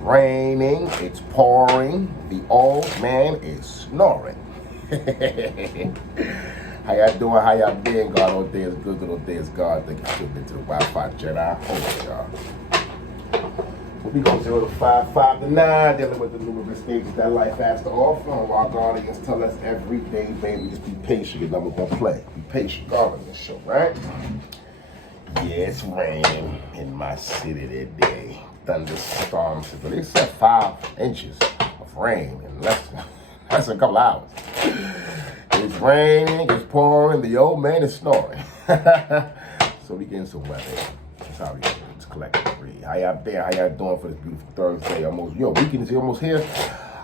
raining, it's pouring, the old man is snoring. How y'all doing? How y'all been? God, all day is good, all day is God. Thank you for tuning into the Wi-Fi Jedi. Hold y'all. We'll be going 0 to 5, 5 to 9, dealing with the numerous stages that life has to offer. Our guardians tell us every day, baby, just be patient. Your number gonna play. Be patient, God, on this show, right? Yeah, it's raining in my city today. Thunderstorms. But they said 5 inches of rain in less than a couple hours. It's raining, it's pouring, the old man is snoring. So we getting some weather. That's how we get it. It's collective breed. How y'all been? How y'all doing for this beautiful Thursday? Weekend is almost here.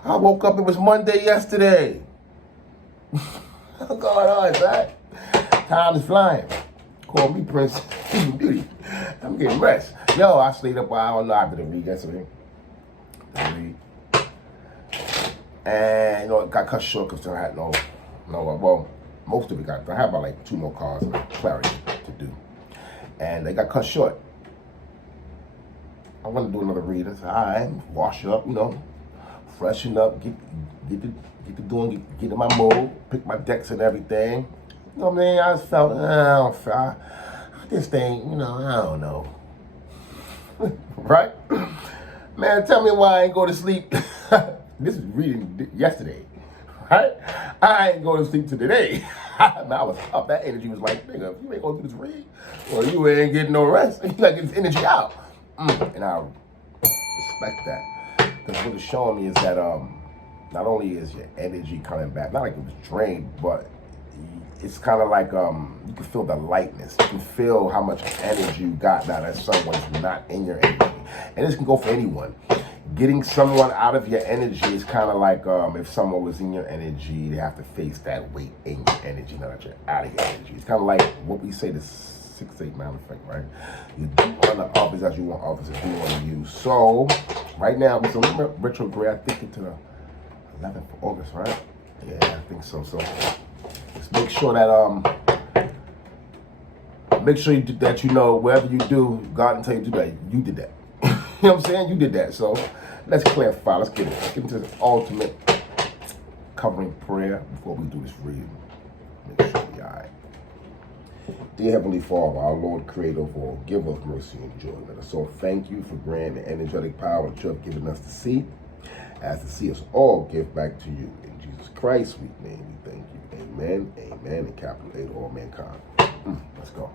I woke up, it was Monday yesterday. What's going on, man? Time is flying. Call me Prince Beauty. I'm getting rest. Yo, I stayed up while I don't know. I didn't read yesterday. And, it got cut short because I had well, most of it got, I have about like 2 more cars and clarity to do. And they got cut short. I want to do another read. I said, all right, wash up, freshen up, get in my mode, pick my decks and everything. You know what I mean? I just felt, this thing, I don't know. Right? Man, tell me why I ain't go to sleep. This is reading yesterday, right? I ain't going to sleep till today. I was up. That energy was like, nigga, if you ain't going to do this read, or you ain't getting no rest, you got to get this energy out. And I respect that. Because what it's showing me is that not only is your energy coming back, not like it was drained, but it's kind of like you can feel the lightness. You can feel how much energy you got now that someone's not in your energy. And this can go for anyone. Getting someone out of your energy is kind of like if someone was in your energy, they have to face that weight in your energy, now that you're out of your energy. It's kind of like what we say, the 6-8 man effect, right? You do on the others as you want others to do on you. So, right now, it's a little bit retrograde, I think into the 11th of August, right? Yeah, I think so. So, just make sure that, whatever you do, God didn't tell you to do that, you did that. You know what I'm saying? You did that. So let's clarify. Let's get into the ultimate covering prayer before we do this reading. Make sure we all right. Dear Heavenly Father, our Lord, Creator of all, give us mercy and joy. Let us all thank you for granting the energetic power that you have given us to see. As to see us all give back to you. In Jesus Christ's sweet name, we thank you. Amen, amen, and capital A to all mankind. Let's go.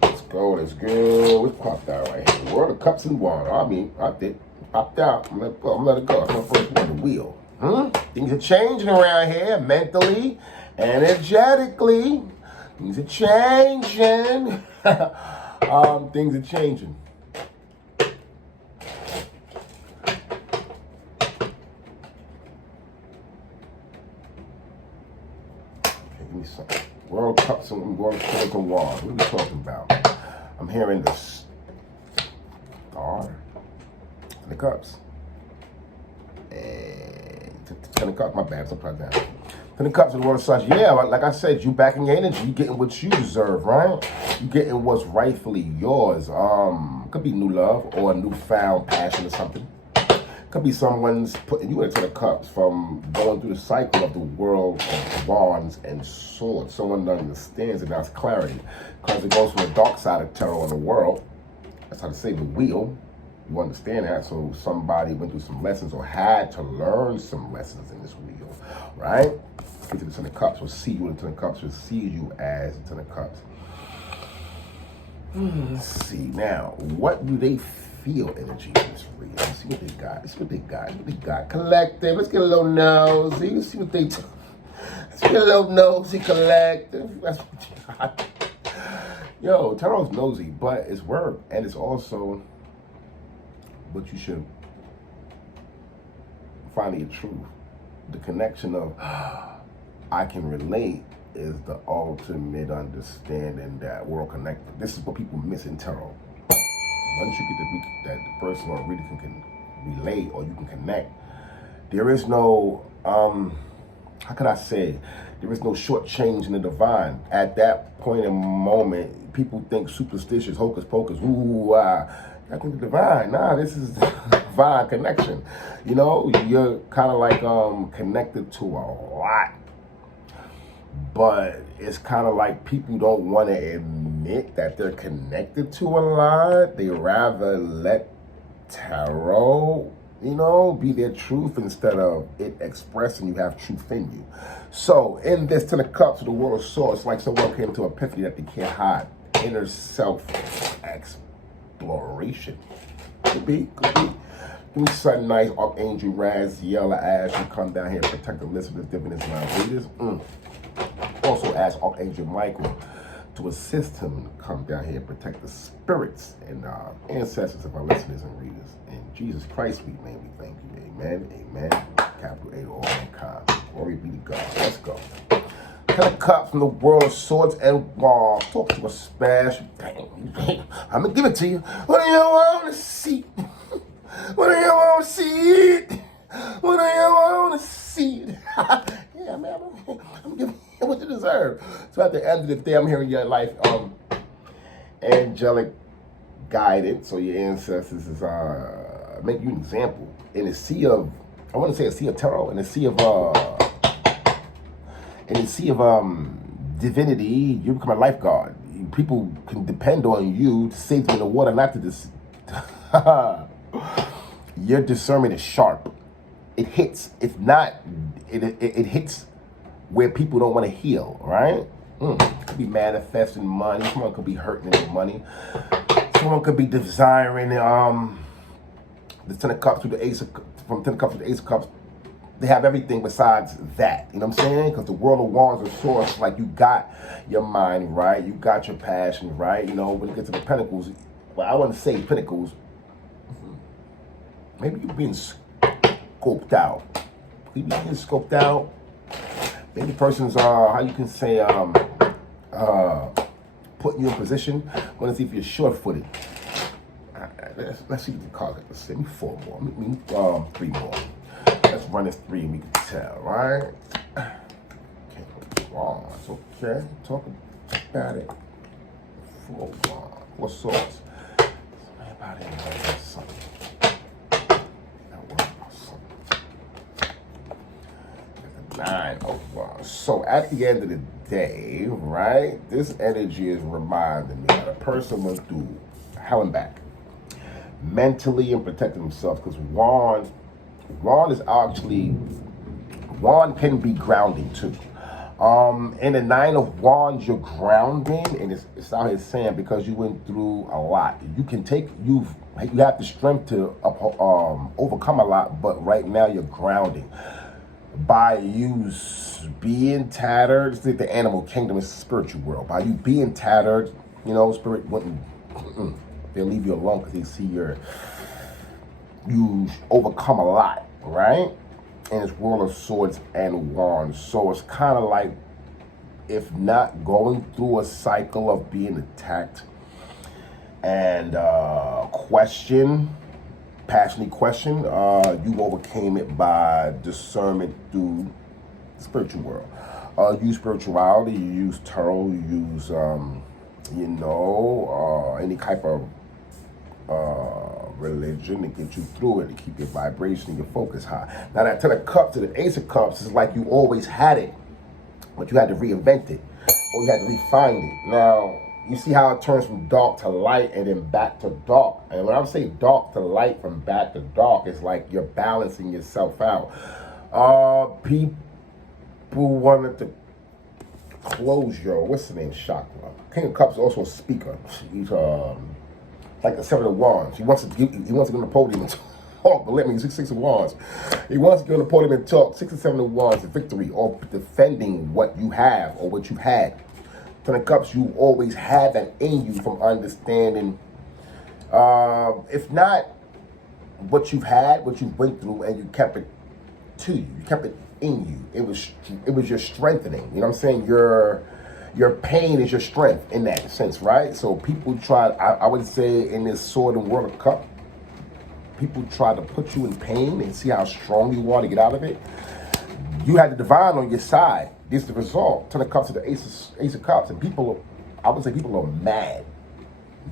Let's go. It's popped out right here. The World of Cups and Water. I did. Popped out. I'm gonna let it go. It's my first one, the wheel. Things are changing around here, mentally, energetically. Things are changing. Things are changing. Okay, give me some. World Cups and Water. What are we talking about? I'm hearing the Star and the Cups. And 10 of Cups, my bad, it's upside down. 10 of Cups and the World of Such. Yeah, like I said, you back in your energy. You getting what you deserve, right? You getting what's rightfully yours. Could be new love or a newfound passion or something. Could be someone's putting you into the cups from going through the cycle of the world of wands and swords. Someone understands it, that's clarity. Because it goes from the dark side of tarot in the world. That's how to say the wheel. You understand that? So somebody went through some lessons or had to learn some lessons in this wheel, right? Get to the 10 of Cups, or see you in the 10 of Cups, or see you as the 10 of Cups. Let's see. Now, what do they feel energy in this reading? Let's see what they got. Let's see what they got. What they got. Collective. Let's get a little nosy. Let's see what they do. Let's get a little nosy, collective. That's what you got. Yo, tarot's nosy, but it's work. And it's also what you should find your truth. The connection of I can relate is the ultimate understanding that we're all connected. This is what people miss in tarot. Once you get that the person or reader can relate or you can connect, there is no, how could I say, there is no short change in the divine. At that point in moment, people think superstitious, hocus pocus, ooh, I think the divine. Nah, this is divine connection. You know, you're kind of like connected to a lot. But it's kind of like people don't want to admit that they're connected to a lot. They rather let tarot, you know, be their truth instead of it expressing you have truth in you. So in this Ten of Cups, the World of Swords, it's like someone came to epiphany that they can't hide. Inner self exploration. Could be. Give me something nice. Archangel Raziel, Ash, you come down here and protect the listeners, diviners, and our readers. Also ask Archangel Michael to assist him to come down here and protect the spirits and ancestors of our listeners and readers. In Jesus Christ's sweet name, we thank you. Amen. Amen. Capital A to all mankind. Glory be to God. Let's go. Ten of Cups from the World of Swords and Wands. Talk to a special. I'm gonna give it to you. What do you want to see? What do you want to see? What do you want to see? Yeah, man, I'm giving you what you deserve. So at the end of the day, I'm here in your life, angelic guidance. So your ancestors is make you an example in a sea of, I want to say a sea of tarot, in a sea of divinity. You become a lifeguard. People can depend on you to save them in the water, not to this. Your discernment is sharp. It hits. It's not. It hits where people don't want to heal. Right? Could be manifesting money. Someone could be hurting their money. Someone could be desiring the Ten of Cups to the Ace of, from Ten of Cups to the Ace of Cups. They have everything besides that. You know what I'm saying? Because the World of Wands or Swords, like you got your mind right, you got your passion right. You know, when you get to the Pentacles, well, I want to say Pentacles. Maybe you're being scoped out. Maybe you're being scoped out. Maybe the person's how you can say putting you in position. I want to see if you're short-footed. Let's see what the cards have to say. Maybe 4 more. Maybe 3 more. Let's run this 3 and we can tell, right? Okay, Wands. Okay, talk about it. 4 Wands. 4 Swords. Somebody about something. Nine of Wands. So at the end of the day, right, this energy is reminding me that a person went through hell and back mentally and protecting themselves, because Wand can be grounding too. In the 9 of Wands, you're grounding, and it's out here saying because you went through a lot. You can take, you have the strength to overcome a lot, but right now you're grounding. By you being tattered, it's like the animal kingdom is the spiritual world. By you being tattered, you know, spirit wouldn't, they'll leave you alone because they see you overcome a lot, right? And it's World of Swords and Wands. So it's kind of like, if not going through a cycle of being attacked and passionately question, you overcame it by discernment through the spiritual world. You use spirituality, you use tarot, you use, any type of religion to get you through it, to keep your vibration, your focus high. Now that Ten of Cups to the Ace of Cups is like you always had it, but you had to reinvent it, or you had to refine it. Now, you see how it turns from dark to light and then back to dark. And when I say dark to light from back to dark, it's like you're balancing yourself out. People wanted to close your, what's the name, chakra. King of Cups is also a speaker. He's like the 7 of Wands. He wants to get on the podium and talk, but let me, 6 of Wands. He wants to get on the podium and talk. 6 and 7 of Wands is victory, or defending what you have or what you've had. Ten of Cups, you always had that in you from understanding, if not what you've had, what you went through, and you kept it to you. You kept it in you. It was your strengthening. You know what I'm saying? Your pain is your strength in that sense, right? So people try, I would say in this Sword and World of Cup, people try to put you in pain and see how strong you are to get out of it. You had the divine on your side. This is the result. Ten of Cups to the Ace of Cups. And people, I would say people are mad.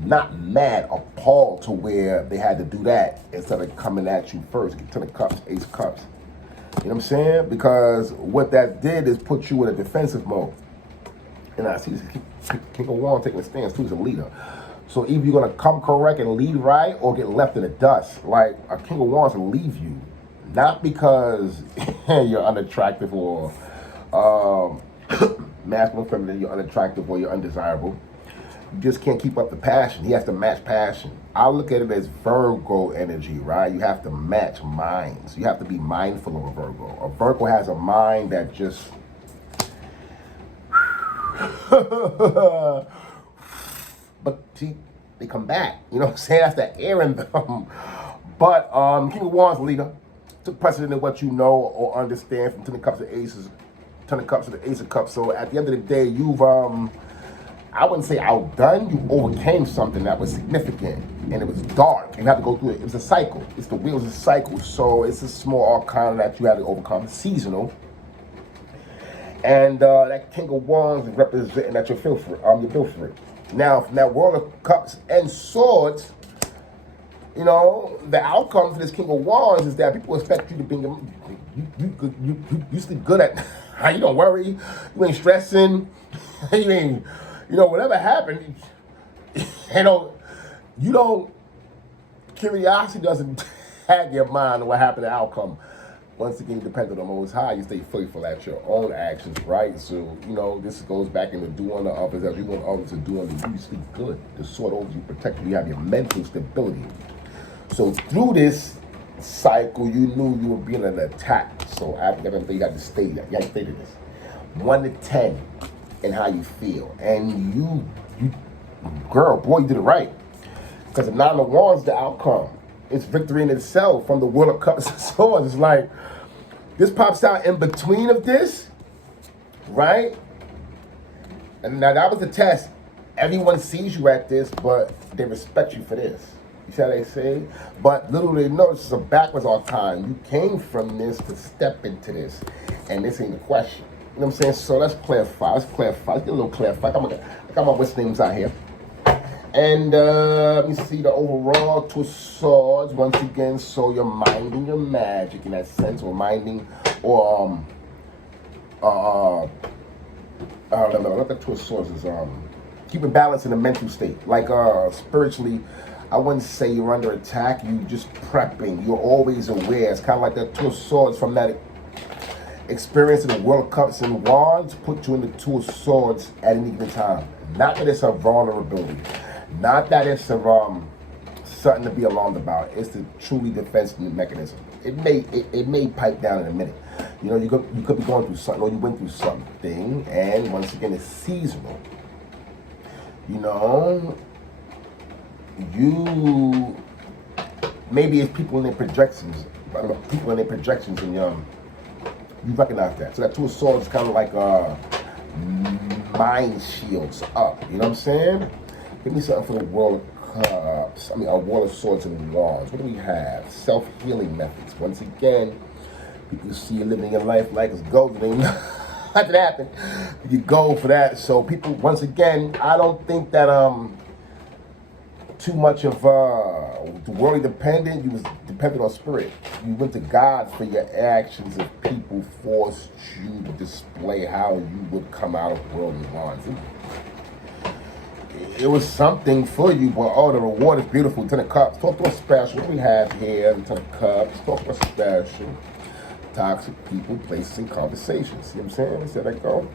not mad, appalled to where they had to do that instead of coming at you first. Get 10 of cups, ace of cups. You know what I'm saying? Because what that did is put you in a defensive mode. And I see King of Wands taking a stance too as a leader. So either you're gonna come correct and lead right, or get left in the dust. Like a King of Wands will leave you, not because you're unattractive or masculine, feminine, you're unattractive or you're undesirable. You just can't keep up the passion. He has to match passion. I look at it as Virgo energy, right? You have to match minds. You have to be mindful of a Virgo. A Virgo has a mind that just but see, they come back. You know what I'm saying? That's the air in them. But King of Wands leader took precedent in what you know or understand from 10 of Cups of Aces, 10 of Cups to the Ace of Cups. So at the end of the day, you've I wouldn't say outdone, you overcame something that was significant, and it was dark. You had to go through it. It was a cycle. It's the wheels of a cycle. So it's a small arcana that you had to overcome, seasonal. And that King of Wands is representing that you're built for it. Now, from that World of Cups and Swords, you know, the outcome for this King of Wands is that people expect you to be, you sleep good at night. You don't worry. You ain't stressing. You ain't, you know, whatever happened, you don't, curiosity doesn't tag your mind on what happened, the outcome. Once again, dependent on the Most High, you stay faithful at your own actions, right? So, you know, this goes back into do unto others as you want others to do unto you. You sleep good. The sword over you, protect you. You have your mental stability. So through this cycle, you knew you were being an attack. So after that, you got to state that. You got to state this. 1 to 10 and how you feel. And you, girl, boy, you did it right. Because the 9 of Wands, the outcome. It's victory in itself from the World of Cups and Swords. It's like, this pops out in between of this, right? And now that was the test. Everyone sees you at this, but they respect you for this. You see how they say? But little do they know, this is a backwards arcana. You came from this to step into this. And this ain't the question. You know what I'm saying? So let's clarify. Let's get a little clarified. I got my what's names out here. And let me see the overall 2 of Swords once again. So you're minding your magic in that sense, or minding, or what the 2 of Swords is keeping balance in the mental state. Like spiritually, I wouldn't say you're under attack. You just prepping. You're always aware. It's kind of like that 2 of Swords from that experience in the World of Cups and Wands put you in the 2 of Swords at any given time. Not that it's a vulnerability. Not that it's a, something to be alarmed about. It's the truly defensive mechanism. It may pipe down in a minute. You know, you could be going through something, or you went through something, and once again, it's seasonal. You know, maybe it's people in their projections. I don't know, people in their projections, and you recognize that. So that 2 of Swords is kind of like mind shields up. You know what I'm saying? Give me something for the World of Cups. A World of Swords and Wands. What do we have? Self-healing methods. Once again, people see you living your life like it's golden. Ain't nothing happened. You go for that. So people, once again, I don't think that too much of the worldly dependent. You was dependent on spirit. You went to God for your actions. If people forced you to display how you would come out of worldly bonds. It was something for you, but the reward is beautiful. 10 of Cups. Talk to us special. What do we have here? 10 of Cups. Talk to us special. Toxic people, places, and conversations. See what I'm saying? See how that go?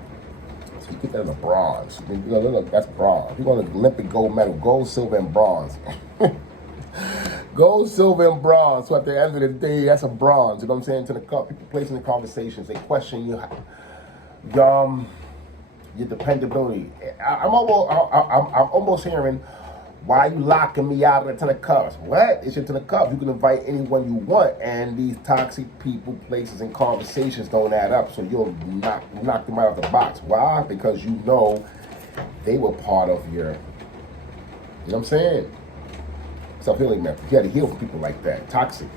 So you get that in the bronze. Look, that's bronze. You're going to Olympic gold medal. Gold, silver, and bronze. Gold, silver, and bronze. So at the end of the day, that's a bronze. You know what I'm saying? 10 of Cups. People, places, and conversations. They question you. Your dependability. I'm almost hearing, why are you locking me out of the 10 of Cups? What? It's your 10 of Cups. You can invite anyone you want, and these toxic people, places, and conversations don't add up, so you'll knock them out of the box. Why? Because you know they were part of your, you know what I'm saying? Self-healing method. You had to heal for people like that. Toxic.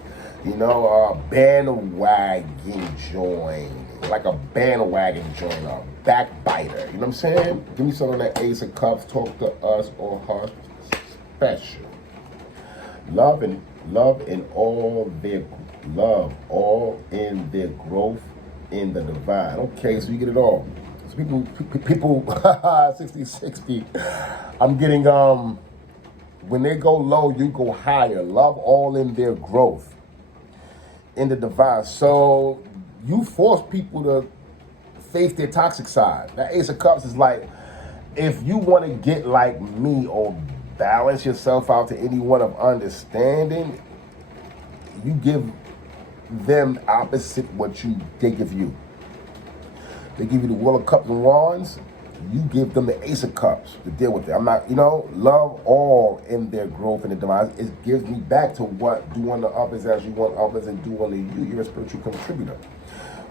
You know, bandwagon join. Like a bandwagon joiner, backbiter. You know what I'm saying? Give me some of that Ace of Cups. Talk to us or her special. Love all in their growth in the divine. Okay, so you get it all. So people 60. I'm getting when they go low, you go higher. Love all in their growth in the divine. So you force people to face their toxic side. That Ace of Cups is like, if you want to get like me or balance yourself out to anyone of understanding, you give them opposite what they give you. They give you the Wheel of Cups and Wands, you give them the Ace of Cups to deal with it. I'm not, love all in their growth and the divine. It gives me back to what do unto others as you want others and do unto you. You're a spiritual contributor.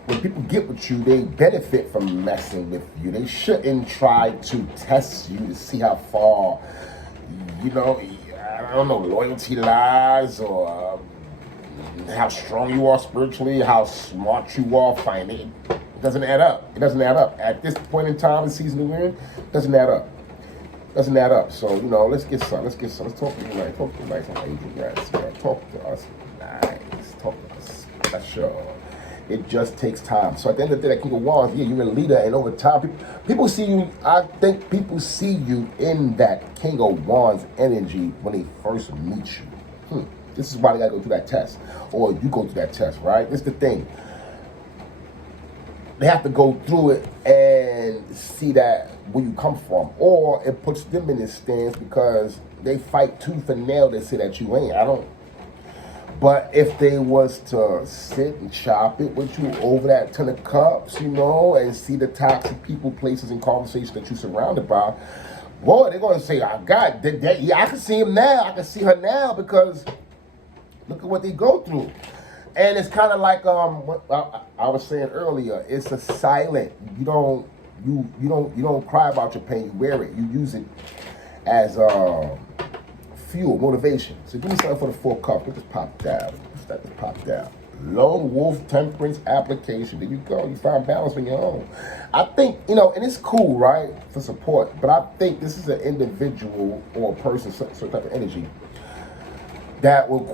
When people get with you, they benefit from messing with you. They shouldn't try to test you to see how far, I don't know, loyalty lies or how strong you are spiritually, how smart you are finally. It doesn't add up. It doesn't add up. At this point in time, the season we're in, it doesn't add up. It doesn't add up. So, let's get some. Let's talk to you nice. Talk to you nice on Angel Rats. Talk to us nice. Talk to us special. It just takes time. So at the end of the day, that King of Wands, you're a leader, and over time, people see you. I think people see you in that King of Wands energy when they first meet you. This is why they gotta go through that test, or you go through that test, right? This is the thing. They have to go through it and see that where you come from, or it puts them in this stance because they fight tooth and nail to say that you ain't. But if they was to sit and chop it with you over that 10 of cups, and see the toxic people, places, and conversations that you're surrounded by, boy, they're going to say, I can see him now. I can see her now because look at what they go through. And it's kind of like what I was saying earlier. It's a silent. You don't cry about your pain. You wear it. You use it as fuel, motivation. So give me something for the 4 cups. Let's just pop down. Let's just pop down. Lone Wolf Temperance application. There you go. You find balance on your own. I think, and it's cool, right, for support. But I think this is an individual or a person, some type of energy that would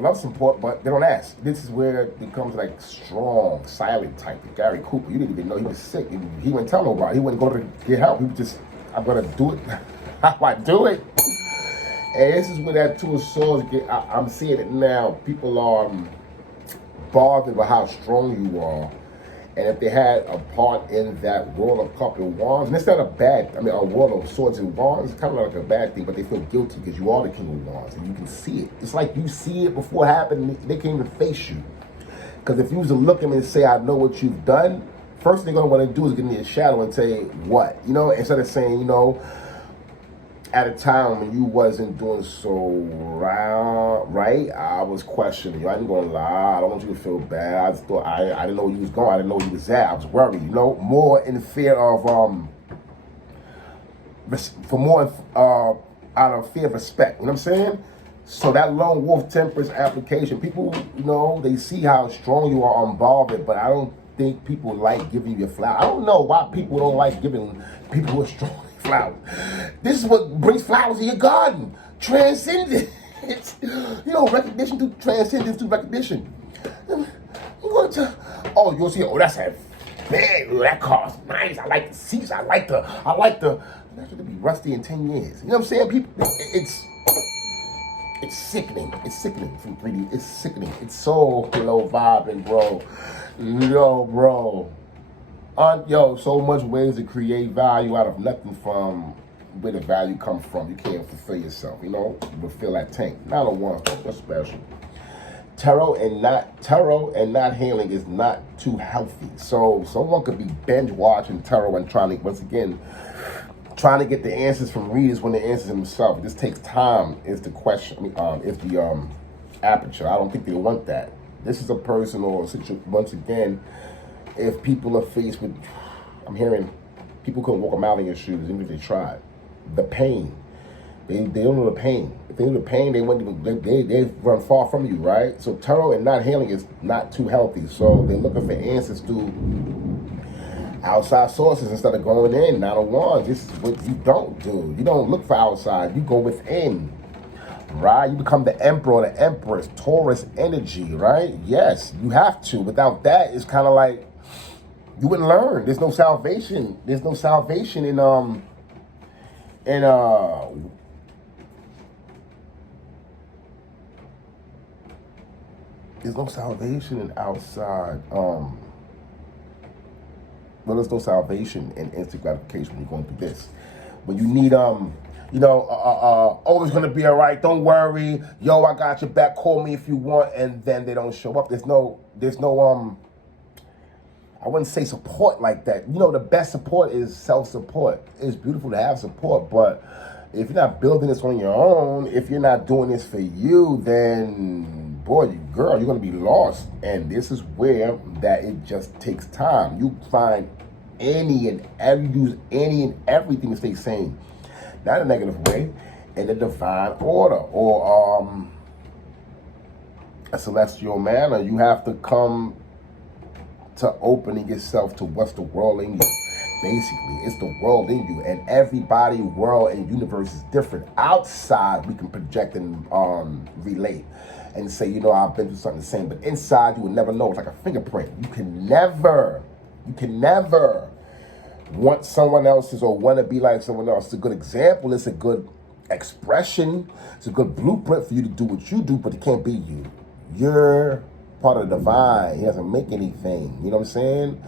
love support, but they don't ask. This is where it becomes like strong, silent type. Gary Cooper, you didn't even know he was sick. He wouldn't tell nobody. He wouldn't go to get help. He was just, I'm going to do it how I do it. And this is where that 2 of Swords I'm seeing it now. People are bothered by how strong you are. And if they had a part in that World of Cups and Wands, and it's not a World of Swords and Wands, it's kind of like a bad thing, but they feel guilty because you are the King of Wands and you can see it. It's like you see it before it happened, they can't even face you. Because if you was to look at them and say, I know what you've done, first thing they're going to want to do is get in your shadow and say, what? Instead of saying, at a time when you wasn't doing so right, I was questioning you. I ain't gonna lie. I don't want you to feel bad. I just thought I didn't know where you was going. I didn't know where you was at. I was worried. More in fear of out of fear of respect. You know what I'm saying? So that Lone Wolf Temperance application, people, they see how strong you are unbothered, but I don't think people like giving you your flowers. I don't know why people don't like giving people who are strong flowers. This is what brings flowers to your garden. Transcendence. Recognition through transcendence through recognition. You'll see, that's a big, that car's nice. I like the seats. I like the, that should be rusty in 10 years. You know what I'm saying? People, it's sickening. It's sickening from 3D. It's sickening. It's so low vibing, bro. Bro. So much ways to create value out of nothing from where the value comes from. You can't fulfill yourself, you fulfill that tank. Not a one, that's special. Tarot and not healing is not too healthy. So someone could be binge watching tarot and trying to get the answers from readers when the answers themselves. This takes time is the question, is the aperture. I don't think they want that. This is a person or a situation, once again, if people are faced with, I'm hearing people couldn't walk a mile in your shoes, even if they tried. The pain. They don't know the pain. If they knew the pain, they run far from you, right? So tarot and not healing is not too healthy. So they're looking for answers through Outside sources instead of going in. Nine of Wands. This is what you don't do. You don't look for outside. You go within. Right? You become the emperor or the empress. Taurus energy, right? Yes, you have to. Without that, it's kind of like you wouldn't learn. There's no salvation. There's no salvation in there's no salvation in outside. Well, there's no salvation in instant gratification when you're going through this. When you need oh, it's gonna be all right. Don't worry. Yo, I got your back. Call me if you want. And then they don't show up. There's no I wouldn't say support like that. You know, the best support is self-support. It's beautiful to have support, but if you're not building this on your own, if you're not doing this for you, then boy, girl, you're gonna be lost. And this is where that it just takes time. You find any and everything to stay sane. Not in a negative way, in a divine order or a celestial manner. You have to come to opening yourself to what's the world in you. Basically, it's the world in you, and everybody, world, and universe is different. Outside, we can project and relate and say, you know, I've been through something the same, but inside, you will never know. It's like a fingerprint. You can never want someone else's or want to be like someone else. It's a good example. It's a good expression. It's a good blueprint for you to do what you do, but it can't be you. You're part of the divine. He doesn't make anything, you know what I'm saying?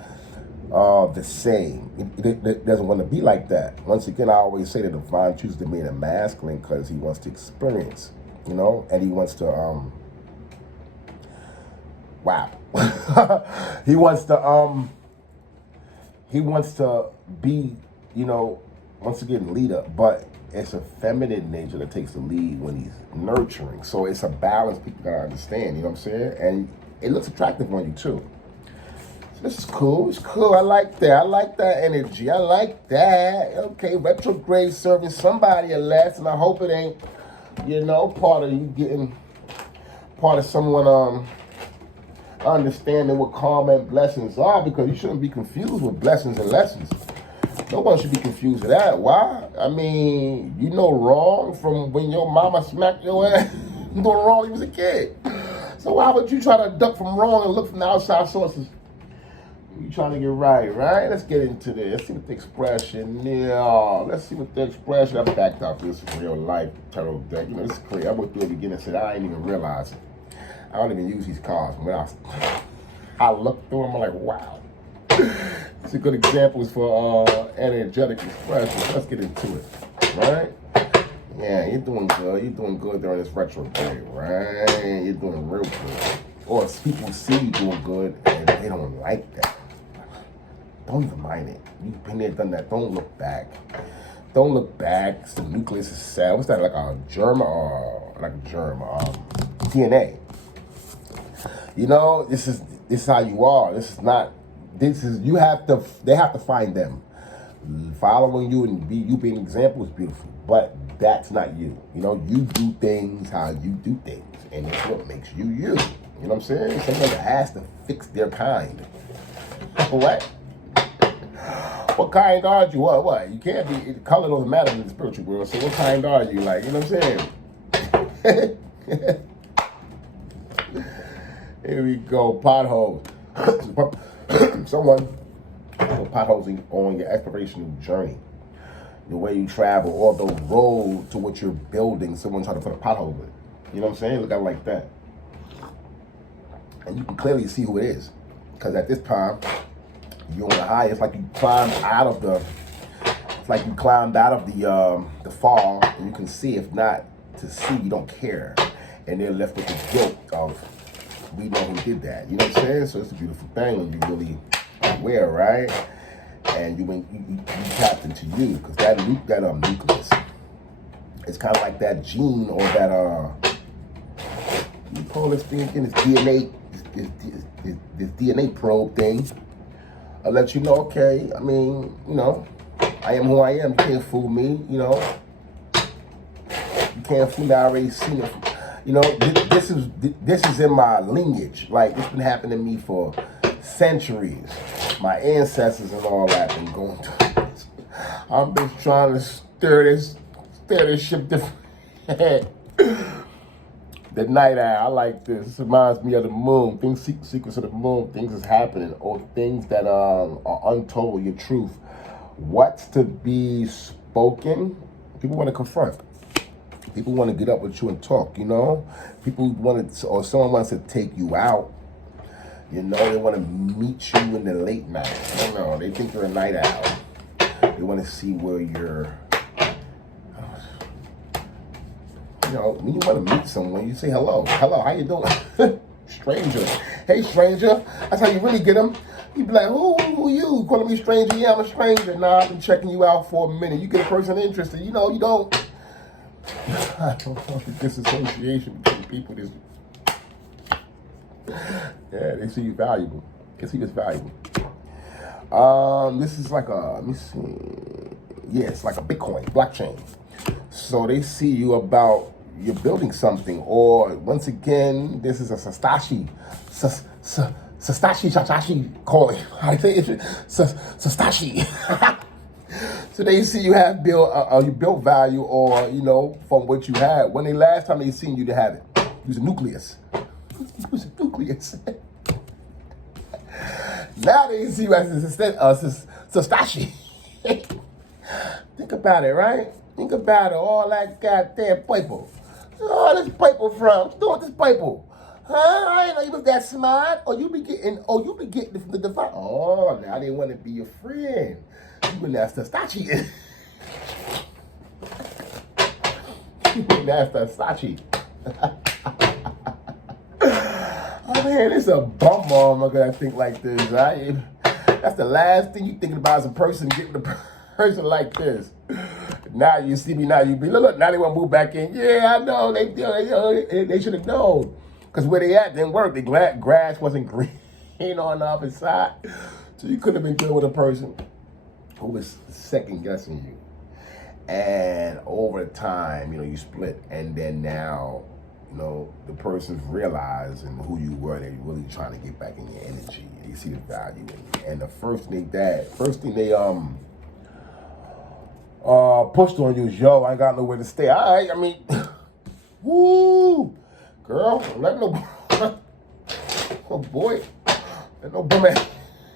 The same. It doesn't want to be like that. Once again, I always say the divine chooses to be in a masculine because he wants to experience, you know, and he wants to, he wants to be, you know, once again, leader, but it's a feminine nature that takes the lead when he's nurturing. So it's a balance people gotta understand, you know what I'm saying? And it looks attractive on you too. So this is cool, it's cool, I like that. I like that energy, I like that. Okay, retrograde serving somebody at last, and I hope it ain't, you know, part of you getting, part of someone, understanding what karma and blessings are, because you shouldn't be confused with blessings and lessons. No one should be confused with that. Why? I mean, you know wrong from when your mama smacked your ass doing wrong when you was a kid. So why would you try to duck from wrong and look from the outside sources? You trying to get right, right? Let's get into this. Let's see what the expression, let's see what the expression, I backed off this real life tarot deck. You know, this is crazy. I went through the beginning and said, I didn't even realize it. I don't even use these cards. When I look through them, I'm like, wow. It's a good example for energetic expression. Let's get into it, right? Yeah, you're doing good. You're doing good during this retrograde, right? You're doing real good. Or people see you doing good and they don't like that. Don't even mind it. You've been there, done that. Don't look back. Don't look back. It's the nucleus of cell. What's that, like a germ or like a germ? DNA. You know, this is how you are. They have to find them. Following you and you being an example is beautiful, but that's not you. You know, you do things how you do things, and it's what makes you you. You know what I'm saying? Someone has to fix their kind. What? What kind are you? What? You can't be, color doesn't matter in the spiritual world, so what kind are you? Like, you know what I'm saying? Here we go, potholes. Someone potholes on your exploration journey, the way you travel, or the road to what you're building. Someone trying to put a pothole in it. You know what I'm saying? Look at it like that. And you can clearly see who it is. Because at this time, you're on the high. It's like you climbed out of the, the fall, and you can see. If not to see, you don't care. And they're left with the guilt of, we know who did that. You know what I'm saying? So it's a beautiful thing when you really aware, right? And you tapped into you, because that nucleus, it's kind of like that gene or that you call this thing again, this DNA, this DNA probe thing. I'll let you know, okay, I mean, you know, I am who I am. You can't fool me, you know. You can't fool me. I already seen it. You know, this is in my lineage. Like, it's been happening to me for centuries. My ancestors and all that been going through this. I'm just trying to stir this ship different. The night owl, I like this. This reminds me of the moon. Things, secrets of the moon, things is happening, or things that are untold, your truth. What's to be spoken? People want to confront. People want to get up with you and talk, you know? People want to, or someone wants to take you out. You know, they want to meet you in the late night. I don't know, they think you're a night owl. They want to see where you're, you know, when you want to meet someone, you say hello. Hello, how you doing? Stranger. Hey, stranger. That's how you really get them. You be like, who you? Calling me stranger? Yeah, I'm a stranger. Nah, I've been checking you out for a minute. You get a person interested. You know, you don't. I don't know the disassociation between people. Yeah, they see you valuable. They see you as valuable. This is like a, let me see. Yeah, it's like a Bitcoin, blockchain. So they see you about, you're building something, or once again, this is a Sastashi coin. How do you say it? Sastashi. So they see you have you built value, or you know, from what you had. When the last time they seen you to have it, use a nucleus. Use a nucleus. Now they see you as a Sastashi. Think about it, right? Think about it. All that goddamn paper. All this paper from? What you doing with this paper? Huh? I didn't know you was that smart. Or you be getting it from the divine. Oh, now they want to be your friend. You been that Sastachi. You been that Sastachi. Oh man, it's a bum motherfucker that think like this, right? That's the last thing you thinking about as a person, getting a person like this. Now you see me, now you be, look, now they want to move back in. Yeah, I know, they should have known. Because where they at didn't work. The grass wasn't green on the other side. So you could have been dealing with a person who was second guessing you. And over time, you know, you split. And then now, you know, the person's realizing who you were. They're really trying to get back in your energy. They see the value in you. And the first thing they pushed on you is, yo, I ain't got nowhere to stay. All right, I mean, woo, girl, let no, oh boy, let no bum ass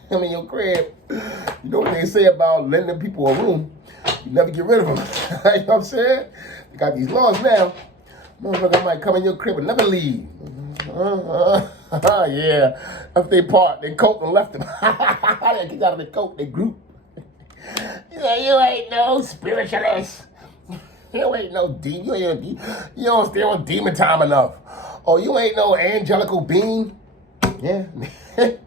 come in your crib. You know what they say about lending people a room? You never get rid of them. You know what I'm saying? They got these laws now. Motherfucker might come in your crib and never leave. Yeah, if they part, they coat and left them. They kicked out of the coat, they group. You ain't no spiritualist. You ain't no demon. You don't stay on demon time enough. Oh, you ain't no angelical being. Yeah. Oh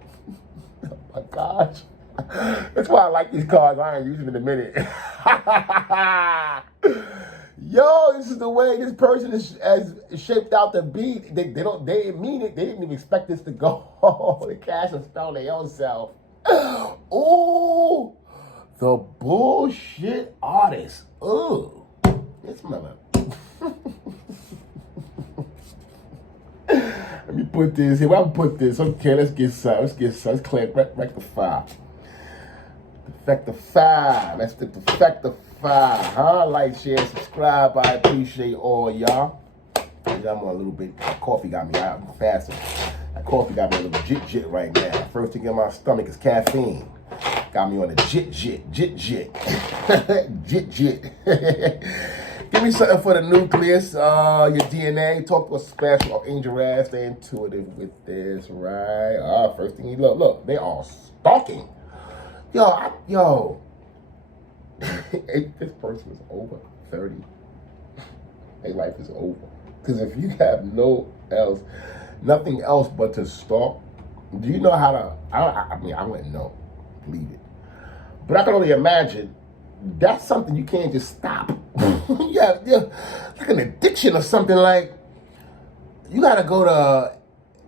my gosh. That's why I like these cards. I ain't using them in a minute. Yo, this is the way this person is shaped out to be. They didn't mean it. They didn't even expect this to go. They cast a spell on their own self. Ooh. The bullshit artist. Ooh. This mother. Let me put this here. Where I put this? Okay, let's get some. Let's clear, rectify. Defectify. Let's defectify. Huh? Like, share, subscribe. I appreciate all y'all. I'm on a little bit. Coffee got me out. I'm fasting. That coffee got me a little jit right now. First thing in my stomach is caffeine. Got me on the jit. Give me something for the nucleus, your DNA. Talk to a special angel ass. Stay intuitive with this, right? First thing you look, they are stalking. Yo. This person is over 30. Their life is over. Because if you have nothing else but to stalk, do you know how to, I wouldn't know. Leave it. But I can only imagine that's something you can't just stop. yeah, like an addiction or something. Like, you gotta go to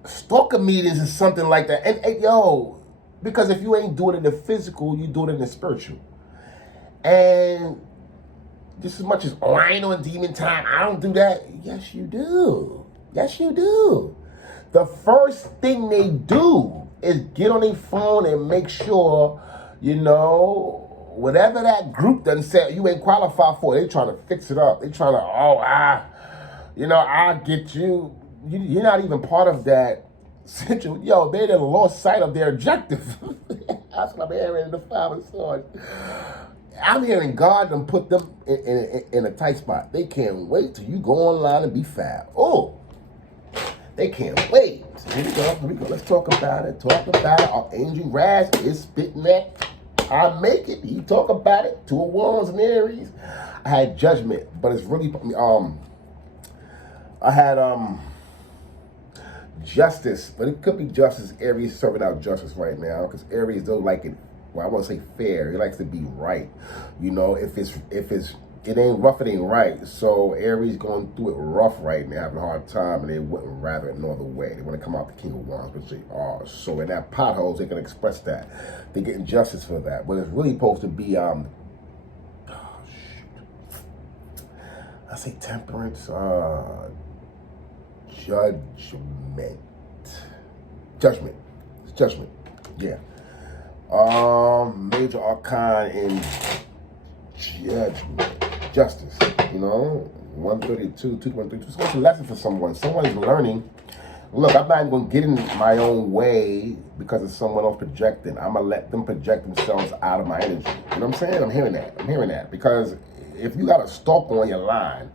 stalker meetings or something like that. And yo, because if you ain't doing it in the physical, you do it in the spiritual. And just as much as, I ain't on demon time, I don't do that. Yes, you do. Yes, you do. The first thing they do is get on their phone and make sure, you know, whatever that group done said you ain't qualified for, they trying to fix it up. They trying to, I'll get you. You're not even part of that situation. Yo, they done lost sight of their objective. That's what I'm hearing in the Five of Swords. I'm hearing God done put them in a tight spot. They can't wait till you go online and be fab. Oh, they can't wait. Here we go. Let's talk about it. Archangel Raz is spitting that. I make it. He talk about it. Two of Wands and Aries. I had Judgment, but it's really I had Justice, but it could be Justice. Aries serving out justice right now because Aries don't like it. Well, I want to say fair. He likes to be right. You know, if it ain't rough, it ain't right. So Aries going through it rough right now, having a hard time, and they wouldn't rather it no other way. They want to come out the King of Wands, which they are. So in that potholes, they can express that. They're getting justice for that. But it's really supposed to be I say temperance, judgment. It's judgment. Yeah. Major arcane in judgment, justice. You know, 132, 232. It's a lesson for someone. Someone is learning. Look, I'm not even going to get in my own way because of someone else projecting. I'm going to let them project themselves out of my energy. You know what I'm saying? I'm hearing that. Because if you got a stalk on your line,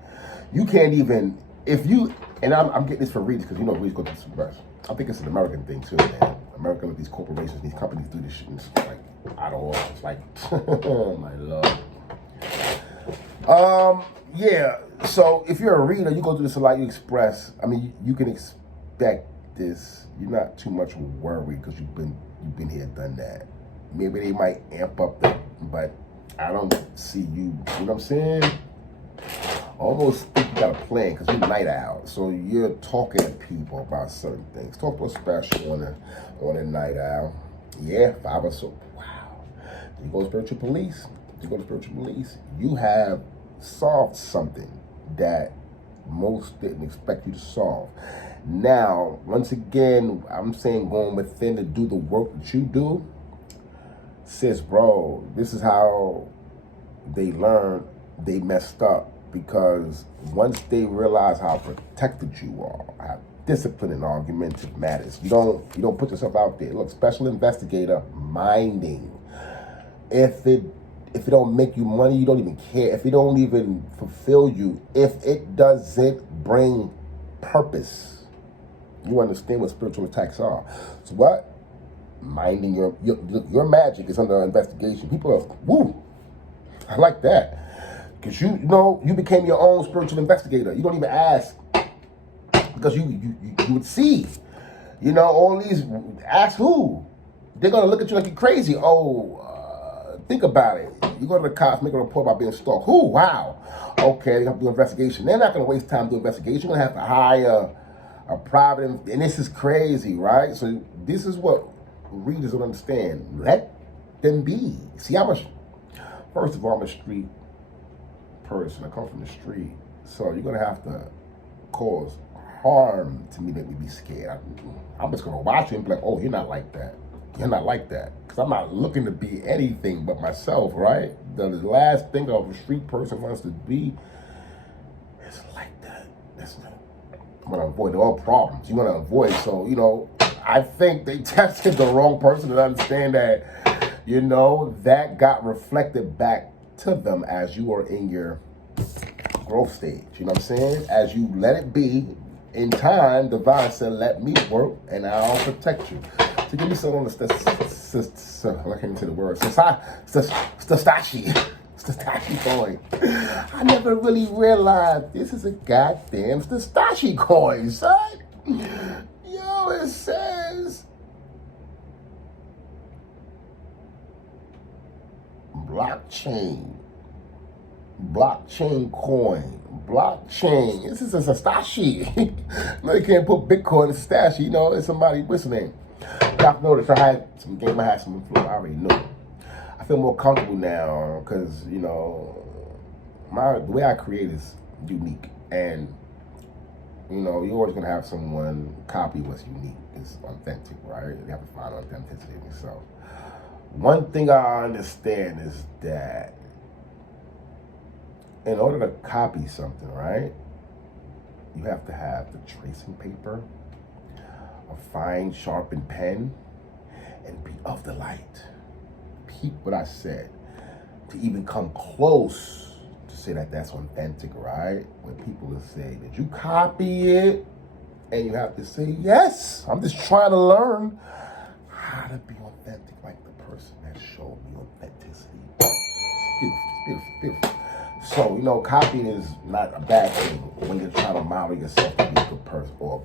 you can't even, and I'm getting this for readers because you know readers go through some brush. I think it's an American thing too, man. America with these corporations, these companies do this shit and it's like out of order. It's like, my love. Yeah, so if you're a reader, you go through this a lot, you express. I mean, you can expect this. You're not too much worried because you've been here, done that. Maybe they might amp up but I don't see you. You know what I'm saying? Almost think you got a plan because you're night owl. So you're talking to people about certain things. Talk to a special on a night owl. Yeah, 5 or so. Wow. You go to spiritual police. You have solved something that most didn't expect you to solve. Now, once again, I'm saying going within to do the work that you do. Sis, bro, this is how they learn they messed up. Because once they realize how protected you are, how disciplined and argumentative matters, you don't put yourself out there. Look, special investigator, minding. If it don't make you money, you don't even care. If it don't even fulfill you, if it doesn't bring purpose, you understand what spiritual attacks are. So what? Minding your magic is under investigation. People are, woo, I like that. Because you became your own spiritual investigator. You don't even ask because you would see, all these, ask who? They're going to look at you like you're crazy. Think about it. You go to the cops, make a report about being stalked. Who? Wow. Okay, you have to do an investigation. They're not going to waste time doing investigation. You're going to have to hire a private, and this is crazy, right? So this is what readers don't understand. Let them be. See how much, first of all, I'm a street person. I come from the street, so you're gonna have to cause harm to me, make me be scared. I'm just gonna watch you and be like, oh, you're not like that, because I'm not looking to be anything but myself, right? The last thing of a street person wants to be is like that. I'm gonna avoid all problems. You want to avoid, so I think they tested the wrong person to understand that, that got reflected back to them as you are in your growth stage. You know what I'm saying? As you let it be, in time, divine said, let me work and I'll protect you. So give me some on the I can't say the word. Stastashi coin. I never really realized this is a goddamn Stastashi coin, son. Yo, it says blockchain coin, blockchain. This is a Stashi. No, you can't put Bitcoin in Stashi. It's somebody, what's the name? I've noticed I had some influence. I already know. I feel more comfortable now because, the way I create is unique. And You know, you're always gonna have someone copy what's unique. It's authentic, right? You have to find authenticity in yourself. One thing I understand is that in order to copy something, right, you have to have the tracing paper, a fine sharpened pen, and be of the light. Peep what I said. To even come close to say that that's authentic, right? When people will say, did you copy it? And you have to say, yes, I'm just trying to learn how to be authentic like the person that showed me authenticity. It's beautiful, it's beautiful, beautiful. So, you know, copying is not a bad thing when you're trying to model yourself to be a good person or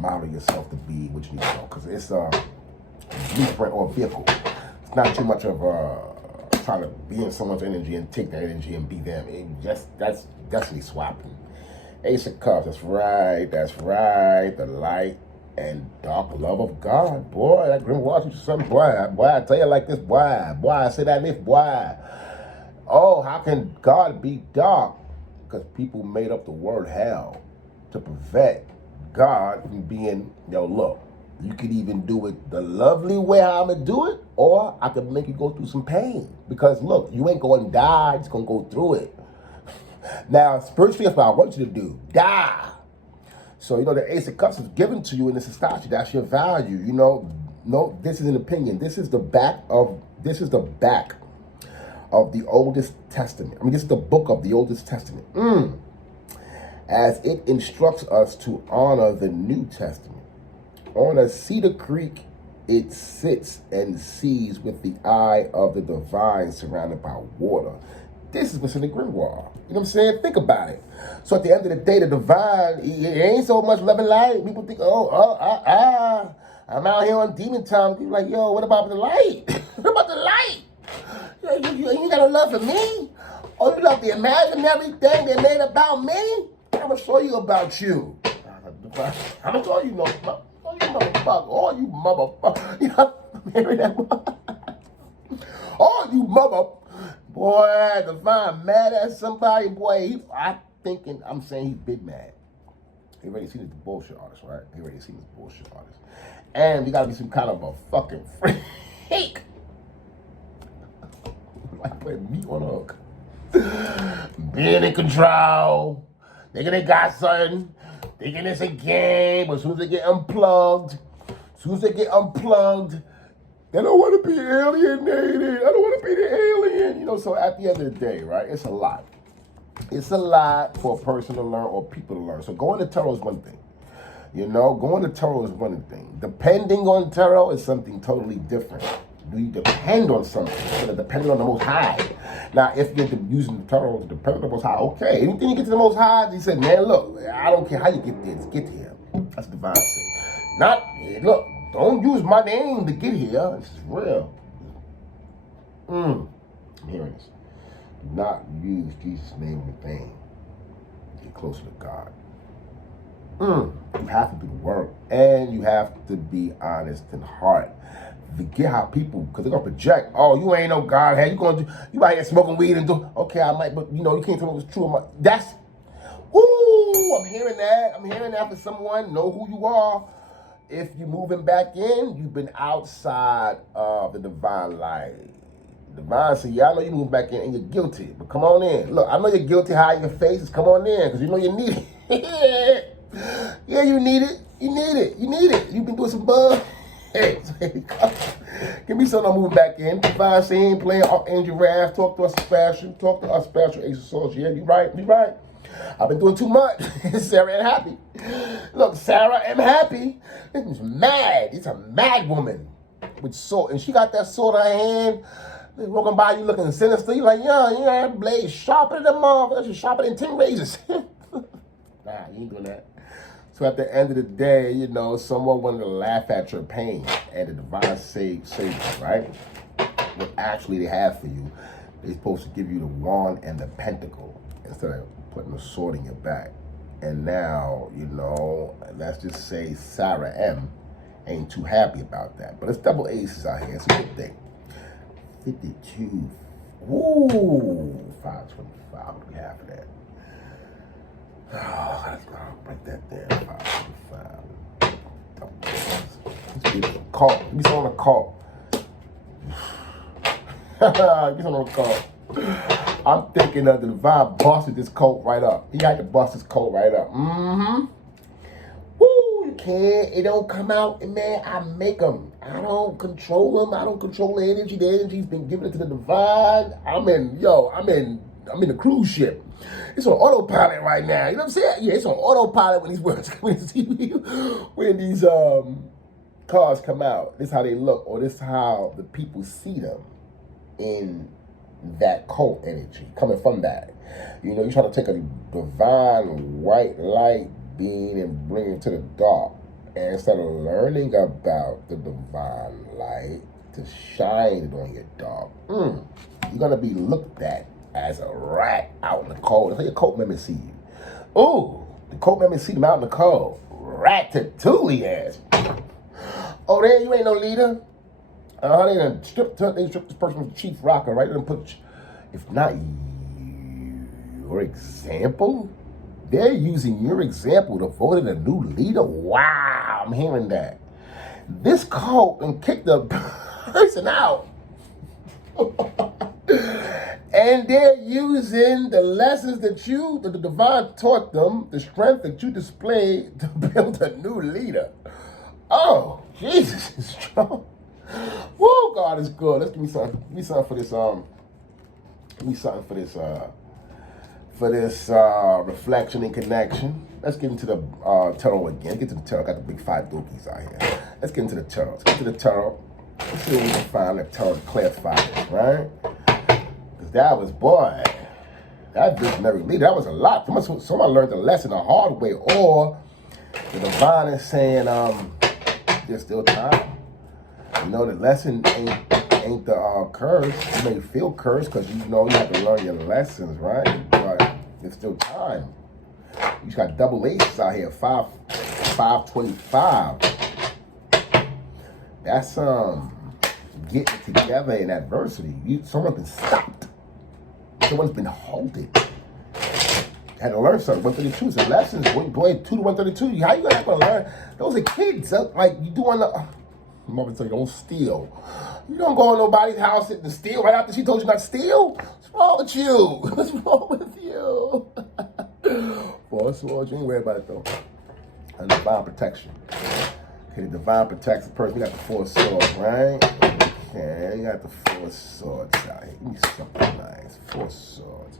model yourself to be what you need to know. Because it's a blueprint or a vehicle. It's not too much of trying to be in someone's energy and take that energy and be them. That's definitely swapping. Ace of Cups, that's right, the light and dark love of God. Boy, that grimoire teaches something, boy, I tell you like this, boy, I say that if, boy. Oh, how can God be dark? Because people made up the word hell to prevent God from being, yo, look, you could even do it the lovely way I'm going to do it, or I could make you go through some pain. Because, look, you ain't going to die, just going to go through it. Now, spiritually, that's what I want you to do. Die. So, you know, the Ace of Cups is given to you in this society. That's your value. You know, no, this is an opinion. This is the back of the Oldest Testament. I mean, this is the book of the Oldest Testament. As it instructs us to honor the New Testament. On a cedar creek, it sits and sees with the eye of the divine surrounded by water. This is what's in the grimoire. You know what I'm saying? Think about it. So at the end of the day, the divine, it ain't so much love and light. People think, I'm out here on demon time. People like, yo, what about the light? What about the light? You got no love for me? Oh, you love the imaginary thing they made about me? I'm going to show you about you. I'm going to show you motherfucker. Oh, you motherfucker. You know, hearing that? Oh, you mother. Boy, Divine mad at somebody, boy, I'm saying he's big mad. He already seen this bullshit artist, right? He already seen this bullshit artist. And we gotta be some kind of a fucking freak. Like putting me on a hook. Being in control. Thinking they got something. Thinking it's a game. But as soon as they get unplugged, they don't want to be alienated. I don't want to be the alien. You know, so at the end of the day, right, it's a lot. It's a lot for a person to learn or people to learn. So going to tarot is one thing. You know, going to tarot is one thing. Depending on tarot is something totally different. Do you depend on something instead of depending on the Most High? Now, if you're using the tarot to depend on the Most High, okay. Anything you get to the Most High, he said, man, look, I don't care how you get there, just get here. That's divine say. Not, look, don't use my name to get here. This is real. I'm hearing this. Do not use Jesus' name in vain. Get closer to God. You have to do the work. And you have to be honest in heart. Forget how people, because they're going to project, oh, you ain't no Godhead. You out here smoking weed and do, okay, I might, but you know, you can't tell me what's true. That's, woo, I'm hearing that. I'm hearing that for someone. Know who you are. If you're moving back in, you've been outside of the divine light. Divine said, yeah, I know you're moving back in and you're guilty, but come on in. Look, I know you're guilty, hide your faces, come on in, because you know you need it. Yeah, you need it. You need it. You need it. You've been doing some bug. Hey, give me something I'm moving back in. Divine say he ain't playing Archangel Wrath. Talk to us special. Talk to us special, Ace of Swords. Yeah, you right. You right. I've been doing too much. Sarah am happy. Look, Sarah am happy. This is mad. It's a mad woman with sword. And she got that sword in her hand. Walking by you looking sinister. You like, yeah, that blade sharper than motherfucker. She's sharper than 10 razors. Nah, you ain't doing that. So at the end of the day, you know, someone wanted to laugh at your pain. And the divine saved you, right? What actually they have for you, they're supposed to give you the wand and the pentacle instead of putting a sword in your back. And now, you know, let's just say Sarah M ain't too happy about that. But it's double aces out here. It's a good thing. 52. Ooh, 525. What do we have for that? Oh, I gotta break that down. 5, 5. These people are caught. Give me some on the call. Give me some on the call. I'm thinking of the divine busted this coat right up. He had to bust his coat right up. Mm-hmm. Woo, you can't. It don't come out, and man, I make them. I don't control them. I don't control the energy. The energy's been given to the divine. I'm in the cruise ship. It's on autopilot right now. You know what I'm saying? Yeah, it's on autopilot when these words come into TV. When these cars come out. This is how they look, or this is how the people see them in that cult energy coming from that. You know, you try to take a divine white light being and bring it to the dark. And instead of learning about the divine light to shine it on your dark, you're going to be looked at as a rat out in the cold. That's how your cult members see you. Oh, the cult members see them out in the cold. Ratatouille ass. Oh, there you ain't no leader. They done stripped this person with the chief rocker, right? They done put, if not your example, they're using your example to vote in a new leader. Wow, I'm hearing that. This cult and kicked the person out. And they're using the lessons that the divine taught them, the strength that you displayed to build a new leader. Oh, Jesus is strong. Woo, God is good. Let's give me something. Give me something for this. Give me something for this reflection and connection. Let's get into the tarot again. Get to the tarot. I got the big 5 dookies out here. Let's get into the tarot. Let's get to the tarot. Let's see what we can find. That tarot to clarify it, right? Because that was, boy, that visionary leader. That was a lot. Someone learned the lesson the hard way, or the divine is saying, there's still time. You know, the lesson ain't the curse. You may feel cursed because you know you have to learn your lessons, right? But there's still time. You just got double aces out here, 525. That's getting together in adversity. Someone's been stopped. Someone's been halted. Had to learn something. 132 is lessons. Boy, 2 to 132. How you not gonna learn? Those are kids. Like you doing the. Mother tell you don't steal. You don't go in nobody's house and steal right after she told you not to steal. What's wrong with you? What's wrong with you? 4 swords. You ain't worried about it though. And divine protection. Okay, the divine protects the person. We got the 4 swords, right? Okay, you got the 4 swords out here. Give me something nice. 4 swords.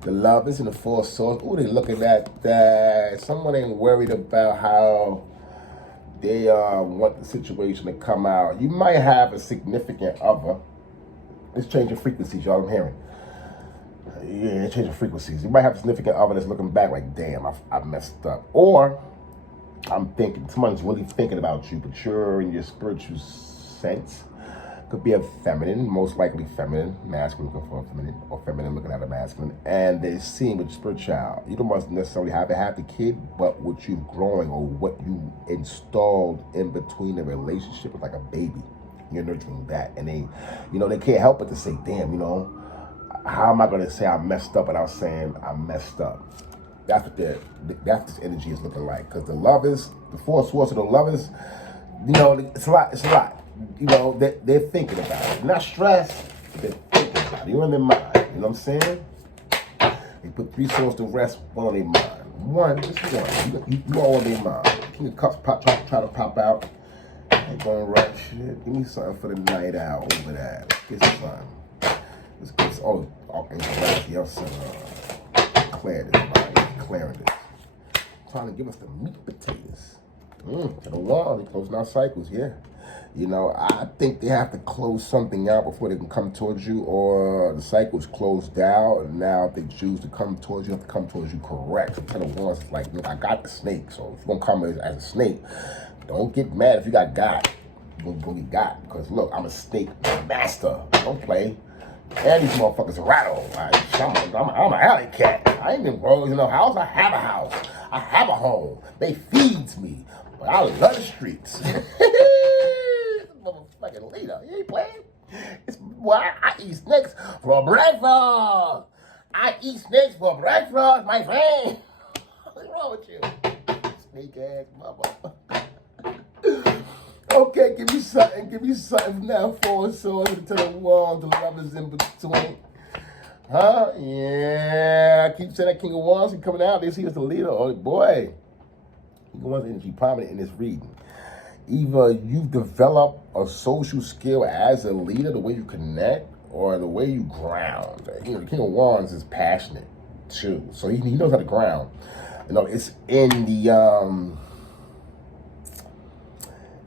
The lovers and the 4 swords. Ooh, they looking at that. Someone ain't worried about how they want the situation to come out. You might have a significant other. It's changing frequencies, y'all. I'm hearing. Yeah, it's changing frequencies. You might have a significant other that's looking back like, damn, I messed up. Or I'm thinking, someone's really thinking about you, but you're in your spiritual sense. Could be a feminine, most likely feminine, masculine looking for a feminine, or feminine looking at a masculine, and they're seeing with your spirit child. You don't must necessarily have to have the kid, but what you're growing or what you installed in between the relationship is like a baby. You're nurturing that, and they can't help but to say, damn, how am I going to say I messed up without saying I messed up? That's what this energy is looking like. Because the lovers, the 4 swords of the lovers, it's a lot. It's a lot. They're thinking about it. Not stressed, they're thinking about it. You're on their mind. You know what I'm saying? They put 3 swords to rest, 1 on their mind. Just one. You all on their mind. King of Cups try to pop out. Ain't gonna rush shit. Give me something for the night out over that. Let's get some. Let's get some. Arcane, clear this, right? Clearing this. Trying to give us the meat potatoes. To the wall, they closing out cycles, yeah. I think they have to close something out before they can come towards you, or the cycle's closed out, and now if they choose to come towards you, have to come towards you correct. So Ten of Wands is like, look, I got the snake, so if you're gonna come as a snake, don't get mad if you got God. You're gonna get God, because look, I'm a snake master. Don't play. And these motherfuckers rattle. I'm an alley cat. I ain't been grown in no house. I have a house. I have a home. They feeds me. But I love the streets. Motherfucking leader. You ain't playing? I eat snakes for breakfast. I eat snakes for breakfast, my friend. wrong with you? Snake ass mother. Okay, give me something from now. 4 swords to the wall, the lovers in between. Huh? Yeah, I keep saying that King of Wands is coming out. They see as the leader. Oh boy. King of Wands energy prominent in this reading. Either you've developed a social skill as a leader, the way you connect, or the way you ground. You know, the King of Wands is passionate too, so he knows how to ground. You know, it's in the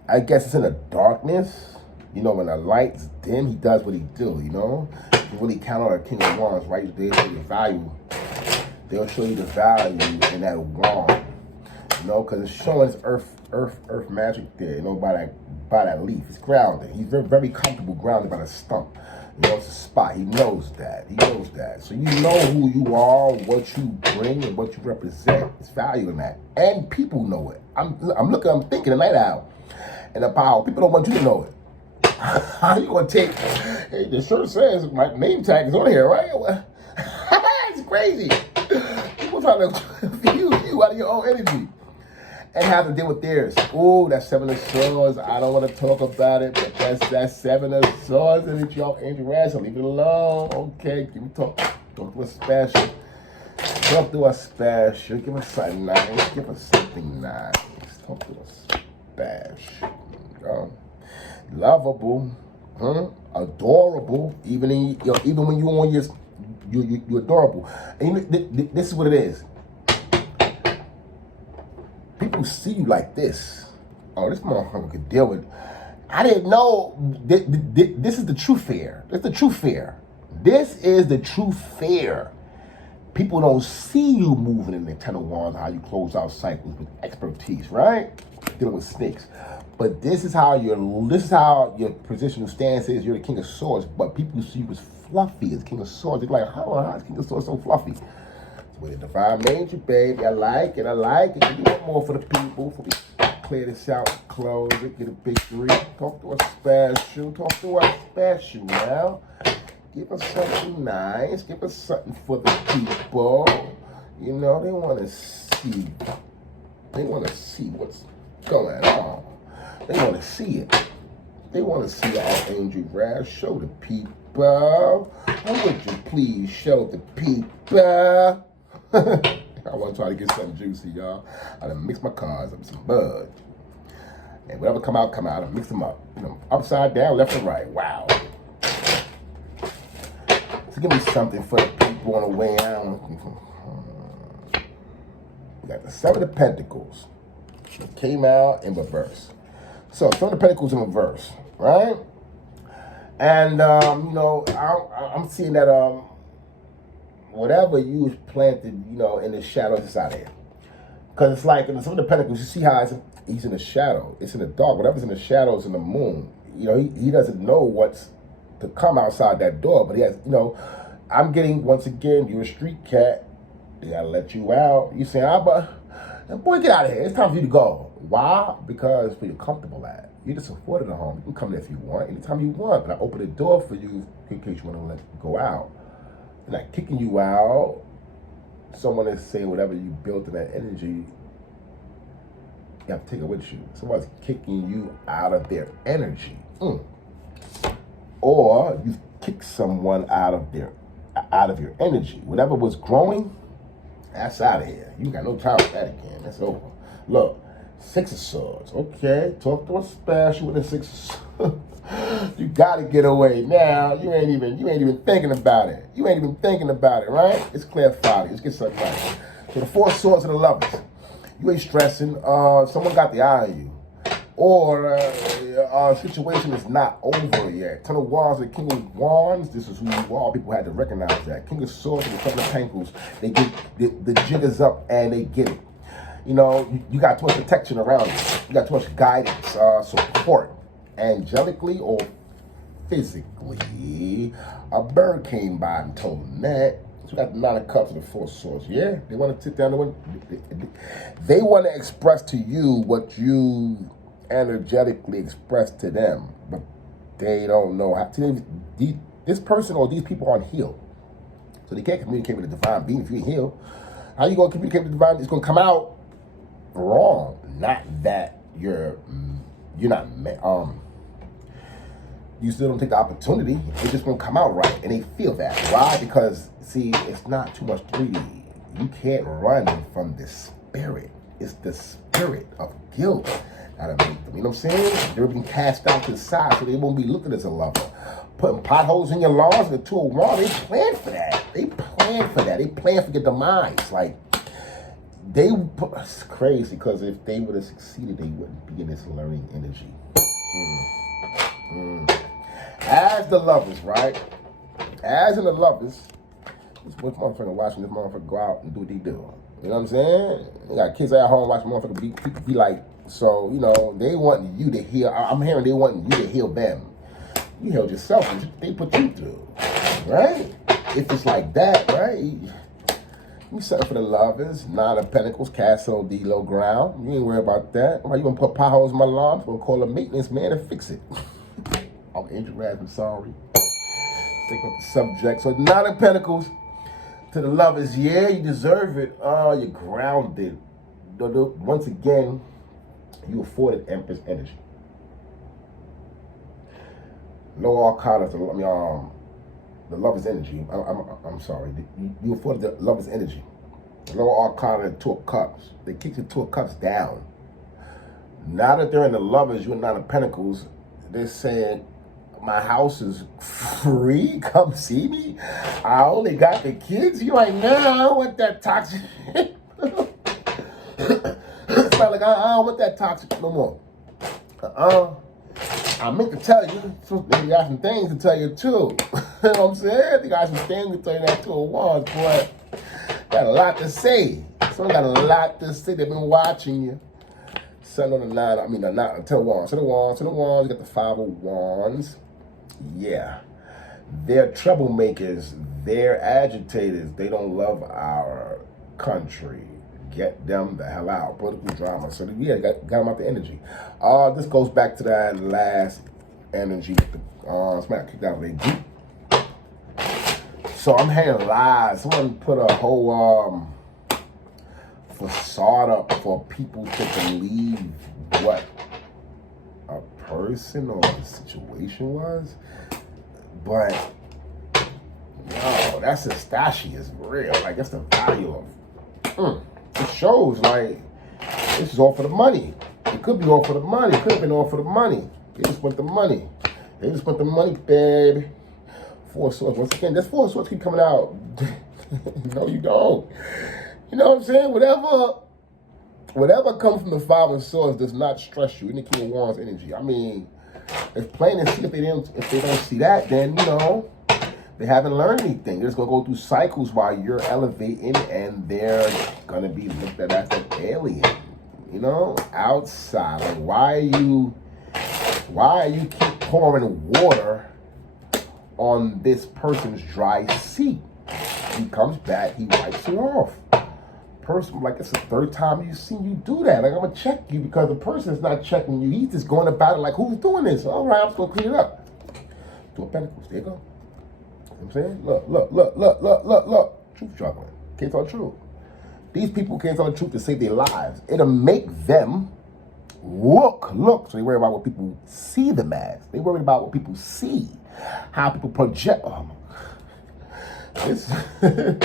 I guess it's in the darkness. You know, when the light's dim, he does what he do. You know, you really count on a King of Wands, right? They show you the value. They'll show you the value in that wand. You know, because it's showing his earth magic there. You know, by that leaf, it's grounded. He's very, very comfortable grounded by the stump. You know, it's a spot. He knows that. He knows that. So you know who you are, what you bring, and what you represent. It's value in that, and people know it. I'm thinking the night out. And the power. People don't want you to know it. How you gonna take? Hey, the shirt says my name tag is on here, right? It's crazy. People trying to confuse you out of your own energy and have to deal with theirs. Ooh, that's 7 of Swords. I don't want to talk about it, but that's 7 of Swords, and it's your angel ransom. Leave it alone. Okay, give me talk. Go through a special. Talk through a special. Give us something nice. Give us something nice. Talk through a special. Lovable, adorable. Even when you on you're adorable. And this is what it is. People see you like this. Oh, this motherfucker could deal with. I didn't know. This is the true fear. It's the true fear. This is the true fear. People don't see you moving in the 10 of Wands, how you close out cycles with expertise, right? Dealing with snakes. But this is how your positional stance is. You're the King of Swords, but people see you as fluffy as King of Swords. They're like, how is King of Swords so fluffy? It's with the divine made you, baby. I like it. Give me one more for the people. For me, clear this out, close it, get a big 3. Talk to a special now. Give us something nice. Give us something for the people. You know, they want to see. They want to see what's going on. They want to see it. They want to see our angel Raz. Show the people. And would you please show the people? I want to try to get something juicy, y'all. I done mix my cards up with some bud. And whatever come out, I done mix them up. You know, upside down, left and right. Wow. So give me something for the people on the way out. We got the 7 of Pentacles. It came out in reverse. So 7 of Pentacles in reverse, right? And you know, I'm seeing that whatever you planted, you know, in the shadows is out of here. Because it's like in the 7 of Pentacles, you see how he's in the shadow. It's in the dark. Whatever's in the shadows in the moon. You know, he doesn't know what's to come outside that door, but he has, you know, I'm getting, once again, you're a street cat. They gotta let you out. You say, boy, get out of here. It's time for you to go. Why? Because where you're comfortable at. You're just afforded a home. You can come there if you want, anytime you want. But I open the door for you in case you want to let you go out. They're not kicking you out. Someone is saying whatever you built in that energy, you have to take it with you. Someone's kicking you out of their energy. Or you've kicked someone out of your energy. Whatever was growing, that's out of here. You got no time for that again. That's over. Look, 6 of Swords. Okay, talk to a special with the 6 of Swords. You gotta get away now. You ain't even thinking about it. You ain't even thinking about it, right? It's clear folly. Let's get something right. So the 4 Swords of the Lovers. You ain't stressing. Someone got the eye on you. Or situation is not over yet. 10 of Wands and King of Wands, this is who you are. People had to recognize that. King of Swords and the 7 of Pentacles, they get the jiggers up and they get it. You know, you got too much protection around you. You got too much guidance, support, angelically or physically. A bird came by and told them that. So we got the 9 of Cups and the 4 Swords. Yeah, they want to sit down. They want to express to you what you energetically express to them, but they don't know how. This person or these people aren't healed, so they can't communicate with the divine being if you're healed. How you gonna communicate with the divine? It's gonna come out wrong. Not that you're not you still don't take the opportunity. It's just gonna come out right, and they feel that. Why? Because see, it's not too much 3D. You can't run from the spirit. It's the spirit of guilt that'll make them. You know what I'm saying? They're being cast out to the side, so they won't be looking as a lover. Putting potholes in your lawns, the 2 of Wands, they plan for that. They plan for that. They plan for your demise. Like, it's crazy, because if they would have succeeded, they wouldn't be in this learning energy. As the lovers, right? As in the lovers, this motherfucker watching this motherfucker go out and do what they do. You know what I'm saying? They got kids at home watching motherfucker be like, so, you know, they want you to heal. I'm hearing they want you to heal them. You healed yourself, and they put you through, right? If it's like that, right? You set for the lovers, 9 of Pentacles, castle, D low ground. You ain't worry about that. Why you gonna put potholes in my lawn? I'm gonna call a maintenance man and fix it. Oh, Angel Raz, I'm sorry. Stick with the subject. So 9 of Pentacles to the lovers. Yeah, you deserve it. You're grounded. Once again, you afforded Empress energy. Low Arcana, the lover's energy. I'm sorry. You afforded the lover's energy. Low Arcana, 2 of Cups. They kick the 2 of Cups down. Now that they're in the lovers, you're 9 of Pentacles. They're saying, my house is free. Come see me. I only got the kids. You like, nah, I don't want that toxic. It's like, I don't want that toxic no more. I meant to tell you, they got some things to tell you too. You know what I'm saying? They got some things to tell you that 2 of Wands, boy. Got a lot to say. Someone got a lot to say. They've been watching you. Sun on the 9, I mean, the 10 of Wands. 10 of Wands, 10 of Wands, you got the 5 of Wands. Yeah. They're troublemakers. They're agitators. They don't love our country. Get them the hell out. Political drama. So, yeah, got them out the energy. This goes back to that last energy. Smack kicked out of their group. So, I'm hearing lies. Someone put a whole facade up for people to believe what a person or a situation was. But, yo, that Sestashi is real. Like, that's the value of it shows like this is all for the money. It could be all for the money. It could have been all for the money. They just want the money. They just want the money, baby. 4 of Swords. Once again, there's 4 of Swords keep coming out. No, you don't. You know what I'm saying? Whatever comes from the 5 of Swords does not stress you. In the King of Wands energy. I mean, it's plain and see if they don't see that, then you know. They haven't learned anything. They're just going to go through cycles while you're elevating, and they're going to be looked at as an alien, you know, outside. Like, why are you keep pouring water on this person's dry seat? He comes back, he wipes it off. Person, like, it's the 3rd time you've seen you do that. Like, I'm going to check you because the person's not checking you. He's just going about it like, who's doing this? All right, I'm just going to clean it up. 2 of Pentacles, there you go. You know what I'm saying? Look. Truth juggling. Can't tell the truth. These people can't tell the truth to save their lives. It'll make them look. So they worry about what people see them as. They worry about what people see. How people project. Oh, my God.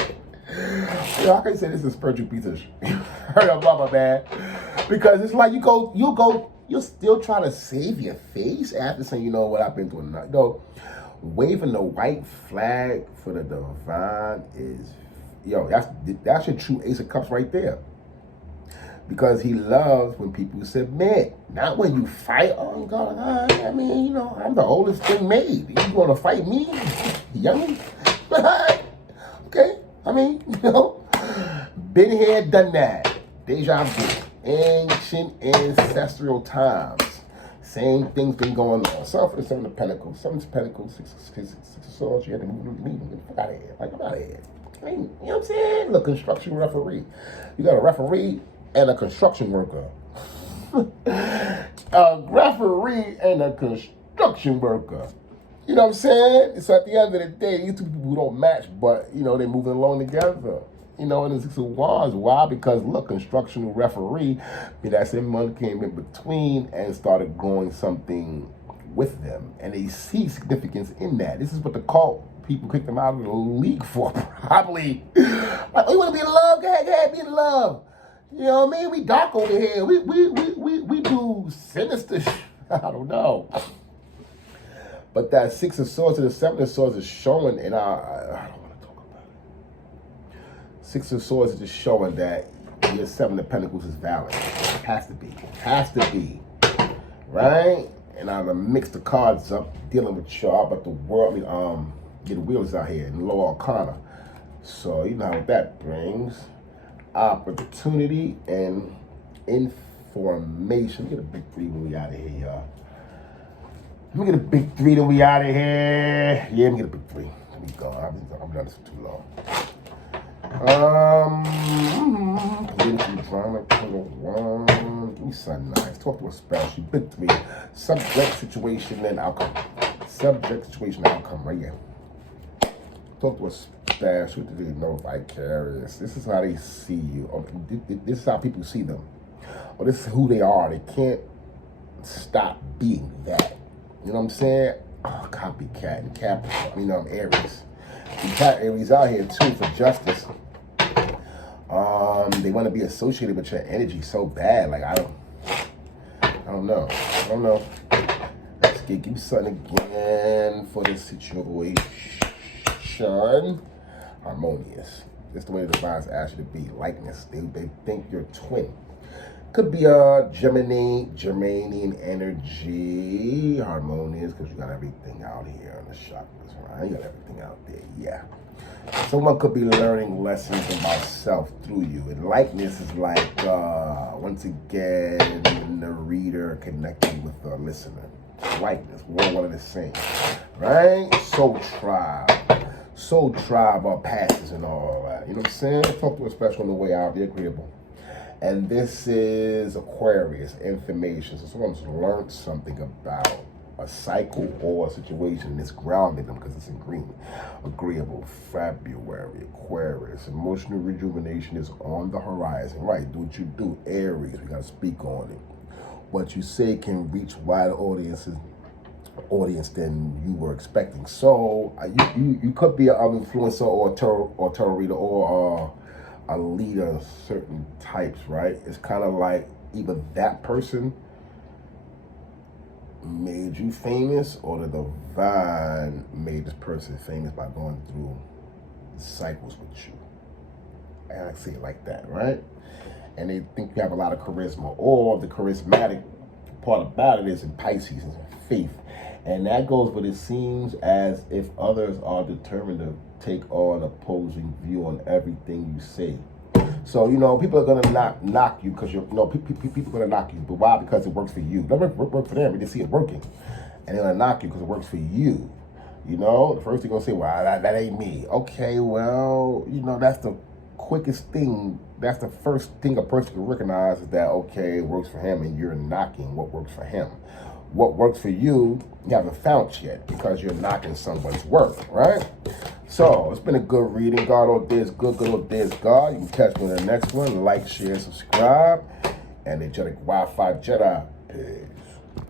How can you say this is a spiritual piece of shit? Hurry up, blah, man. Because it's like you're still trying to save your face after saying, you know what, I've been doing that. No. Waving the white flag for the divine is, yo, that's your true Ace of Cups right there. Because he loves when people submit, not when you fight. Oh God, I mean, you know, I'm the oldest thing made. You want to fight me, young? Okay, I mean, you know, been here, done that. Deja vu, ancient ancestral times. Same thing's been going on. Some for the 7 of Pentacles, 7 of Pentacles, 6 of Swords. You had to move. Get the fuck out of here. Like, I'm out of here. I mean, you know what I'm saying? Look, construction referee. You got a referee and a construction worker. A referee and a construction worker. You know what I'm saying? So at the end of the day, these 2 people don't match, but, you know, they're moving along together. You know, and the Six of Wands. Why? Because look, constructional referee, that same one came in between and started growing something with them, and they see significance in that. This is what the cult people kicked them out of the league for, probably. Like, oh, you want to be in love? Go ahead, be in love. You know what I mean? We dark over here. We do sinister shit. I don't know. But that Six of Swords and the Seven of Swords is showing, and I don't want to talk about it. Six of Swords is just showing that your Seven of Pentacles is valid. It has to be. It has to be. Right? And I'm going to mix the cards up, dealing with y'all, but the world, get the wheels out here in low arcana. So, you know what that brings. Opportunity and information. Let me get a big three when we out of here, y'all. Let me get a big three then we out of here. Yeah, let me get a big three. Let me go. I've done this for too long. Political drama, give me something nice. Talk to a special. Big three. Subject, situation, and outcome. Subject, situation, outcome, right here. Talk to a special. They know vicarious. This is how they see you. This is how people see them. Or this is who they are. They can't stop being that. You know what I'm saying? Oh, copycat and Cap. I'm Aries. And Cat Aries out here too for justice. They want to be associated with your energy so bad. Like I don't know. Let's give me something again for this situation. Harmonious. That's the way the divines ask you to be. Likeness. They think you're twin. Could be a Germanian energy, harmonious, because you got everything out here on the chakras, right? You got everything out there, yeah. Someone could be learning lessons about self through you. And likeness is like, once again, the reader connecting with the listener. Likeness, we're one and the same, right? Soul tribe, our passes and all that. You know what I'm saying? Talk to a special on the way out, be agreeable. And this is Aquarius, information. So someone's learned something about a cycle or a situation that's grounded them because it's in green. Agreeable, February, Aquarius. Emotional rejuvenation is on the horizon. Right, do what you do. Aries, we got to speak on it. What you say can reach wider audience than you were expecting. So you could be an influencer or a tarot reader or a leader of certain types, right? It's kind of like either that person made you famous or the divine made this person famous by going through cycles with you. I see it like that, right? And they think you have a lot of charisma, or the charismatic part about it is in Pisces and faith. And that goes, but it seems as if others are determined to take on opposing view on everything you say. So, people are going to knock you because people are going to knock you. But why? Because it works for you. It doesn't work for them. They see it working. And they're going to knock you because it works for you. The first thing they're going to say, well, that ain't me. Okay, well, that's the quickest thing. That's the first thing a person can recognize is that, okay, it works for him and you're knocking what works for him. What works for you haven't found yet because you're knocking someone's work, right? So, it's been a good reading. God all day is good, good all day is God. You can catch me in the next one. Like, share, subscribe. And the Jedi Wi-Fi Jedi. Peace.